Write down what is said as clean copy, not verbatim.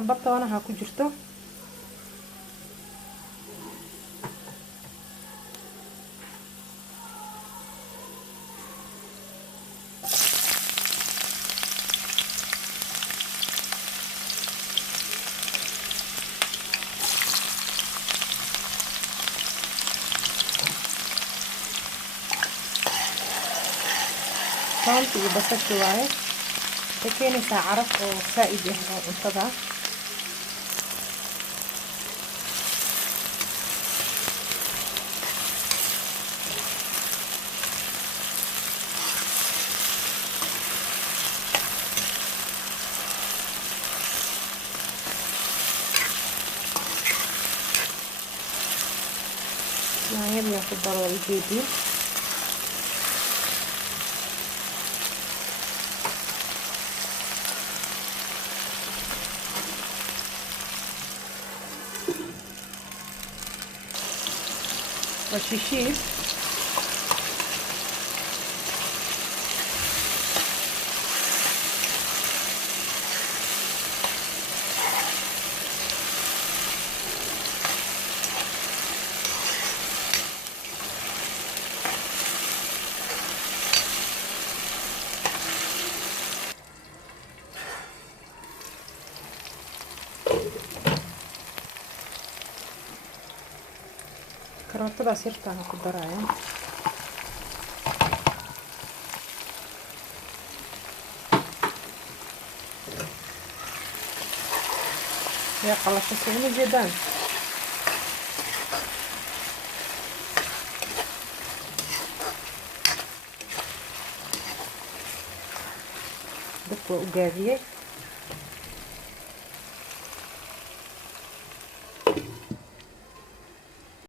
حبة طبعا هاكو جرتو toonta iyo basasha waaye waxay keenaysaa caraf oo faa'iid ah oo cuntada yaanyada ku daro ujeedin وشيشيد كراتبا سيرتا ku daraya يا قلاشة سوينا جدان دكوا وقابيه